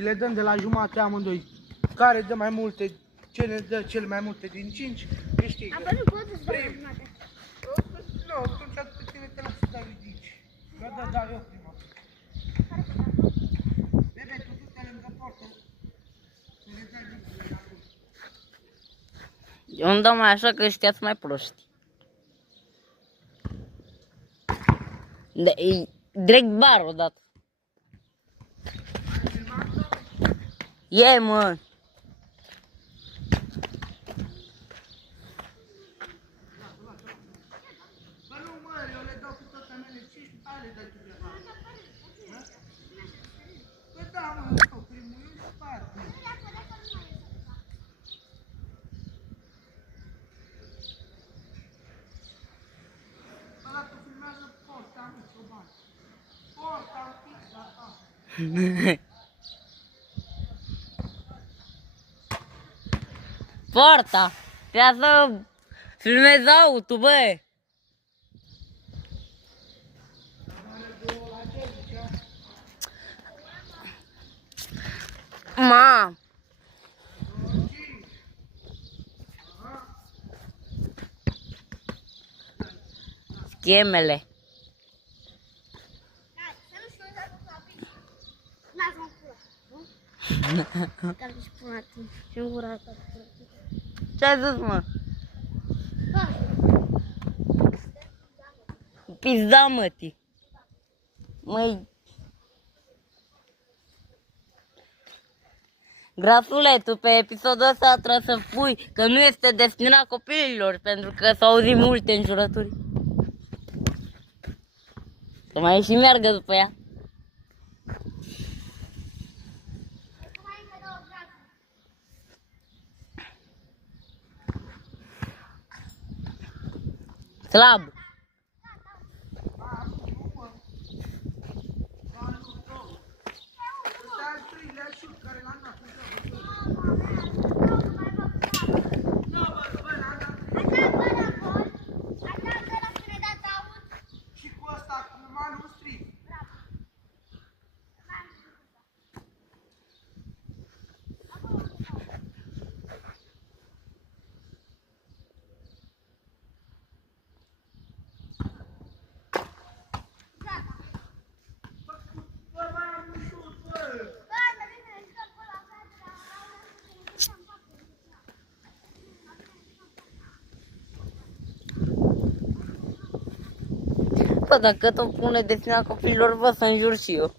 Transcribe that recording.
și le dăm de la jumate amândoi. Care dă mai multe, cine dă cel mai multe din 5, câștigă. Am văzut pot să dau la jumate. Nu, atunci pe tine te las să dai ridici. Că dau eu prima. Bebe, tu du-te lângă portă. Să le dai lucrurile acum. Eu îmi dau mai așa că știați mai proști. Direct bar odată. E, mă. Bă, nu, mă, eu le dau cu tot a mele 5, hai le dai tu de bani. Bă, da, mă, eu primul, eu în spate. Bă, dar tu filmează porta, nu ți-o bani. Porta, fix, la ta. Porta! Trebuie să filmezi autul, bă! Ma! Schemele. Hai, să nu știu dacă s-a prins. Lasă-mă pula, nu? Care își pune atunci și în gura asta. Ce ai zis, mă? Pizda, mătii. Măi... Grasule, tu pe episodul ăsta trebuie să spui că nu este destinat copiilor, pentru că s-au auzit multe înjurături. Să mai și meargă după ea. Slab. Și cu ăsta, cu manul strict. Bă, mai am un șut, bă! Bă, dacă tot pune destinat copiilor, vă să înjur și eu.